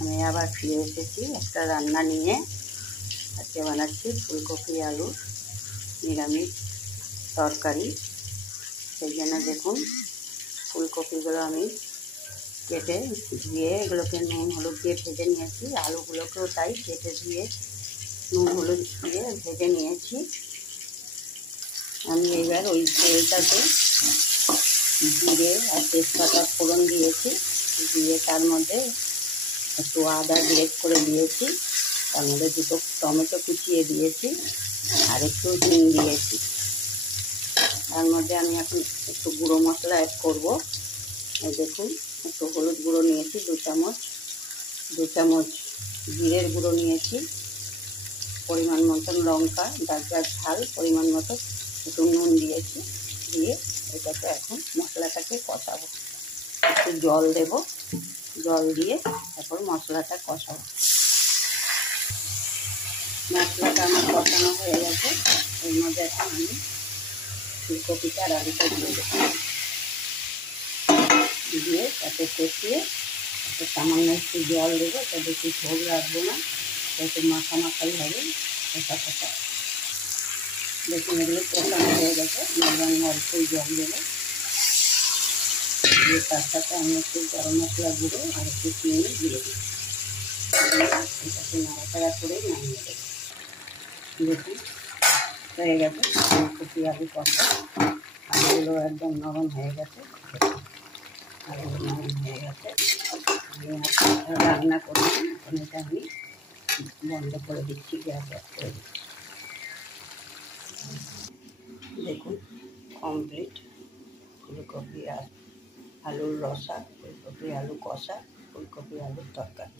আমি আবার ফিরে এসেছি একটা রান্না নিয়ে। আজকে বানাচ্ছি ফুলকপি আলুর নিরামিষ তরকারি। সেই জন্য দেখুন ফুলকপিগুলো আমি কেটে ধুয়ে এগুলোকে নুন হলুদ দিয়ে ভেজে নিয়েছি। আলুগুলোকেও তাই কেটে ধুয়ে নুন হলুদ দিয়ে ভেজে নিয়েছি। আমি এবার ওই তেলটাতে জিরে আর তেজপাতা ফোড়ন দিয়েছি, দিয়ে তার মধ্যে একটু আদা গ্রেট করে দিয়েছি, তার মধ্যে দুটো টমেটো কুচিয়ে দিয়েছি আর একটু হিং দিয়েছি। তার মধ্যে আমি এখন একটু গুঁড়ো মশলা অ্যাড করবো। এই দেখুন একটু হলুদ গুঁড়ো নিয়েছি 2 চামচ, 2 চামচ জিরের গুঁড়ো নিয়েছি, পরিমাণ মতন লঙ্কা, যার যার ঝাল পরিমাণ মতো একটু নুন দিয়েছি। দিয়ে এটাকে এখন মশলাটাকে কষাবো। একটু জল দেব, জল দিয়ে তারপর মশলাটা কষাবো। মশলাটা আমার কষানো হয়ে গেছে। এর মধ্যে এখন আমি ফুলকপিটা আর আলুটা দিয়ে দেবো, দিয়ে তাতে কষিয়ে একটা সামান্য একটু জল দেবো। এটা বেশি ঝোল রাখবো না, একটু মাখা মাখাই হবে, কষা কষা। দেখুন এগুলো কষানো হয়ে গেছে। আমি অল্পই জল দেবো, দিয়ে তার সাথে আমি একটু গরম মশলা গুঁড়ো আর একটু চিনি দিয়ে দিই। এটাকে নাড়াচাড়া করে নামিয়ে দেবো। দেখুন হয়ে গেছে ফুলকপি আলু কষা। আলুগুলো একদম নরম হয়ে গেছে, আলুগুলো নরম হয়ে গেছে। আমি রান্না করবো, এখন এটা আমি বন্ধ করে দিচ্ছি, গ্যাস অফ করে দিচ্ছি। দেখুন কমপ্লিট ফুলকপি আর আলুর রসা, ফুলকপি আলু কষা, ফুলকপি আলুর তরকারি।